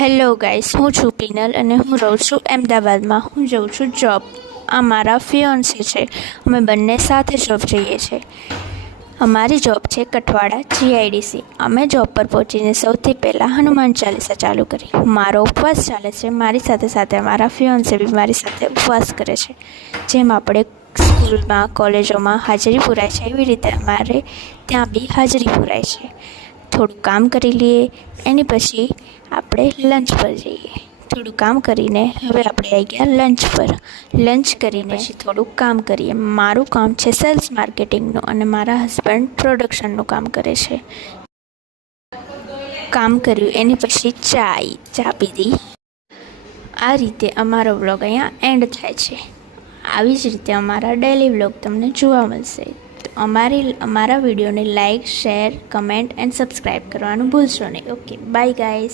Hello guys, હું છું penal અને હું રહું છું અમદાવાદમાં. હું જાઉં છું જોબ. આ મારા ફિયોન્સે છે. અમે બંને સાથે જોબ જઈએ છીએ. અમારી જોબ છે કઠવાડા GIDC. અમે જોબ પર પહોંચીને સૌથી પહેલાં હનુમાન ચાલીસા ચાલુ કરી. મારો ઉપવાસ ચાલે છે. મારી સાથે સાથે મારા ફિયોન્સે બી મારી સાથે ઉપવાસ કરે છે. જેમ આપણે સ્કૂલમાં કોલેજોમાં હાજરી પુરાય છે, એવી રીતે અમારે ત્યાં બી હાજરી પુરાય છે. થોડું કામ કરી લઈએ, એની પછી આપણે લંચ પર જઈએ. થોડું કામ કરીને હવે આપણે આવી ગયા લંચ પર. લંચ કરીને પછી થોડુંક કામ કરીએ. મારું કામ છે સેલ્સ માર્કેટિંગનું અને મારા હસબન્ડ પ્રોડક્શનનું કામ કરે છે. કામ કર્યું એની પછી ચા પીધી. આ રીતે અમારો વ્લોગ અહીંયા એન્ડ થાય છે. આવી જ રીતે અમારા ડેલી વ્લોગ તમને જોવા મળશે. તો અમારા વિડીયોને like, share, comment and subscribe કરવાનું ભૂલશો નહીં. Okay, by guys.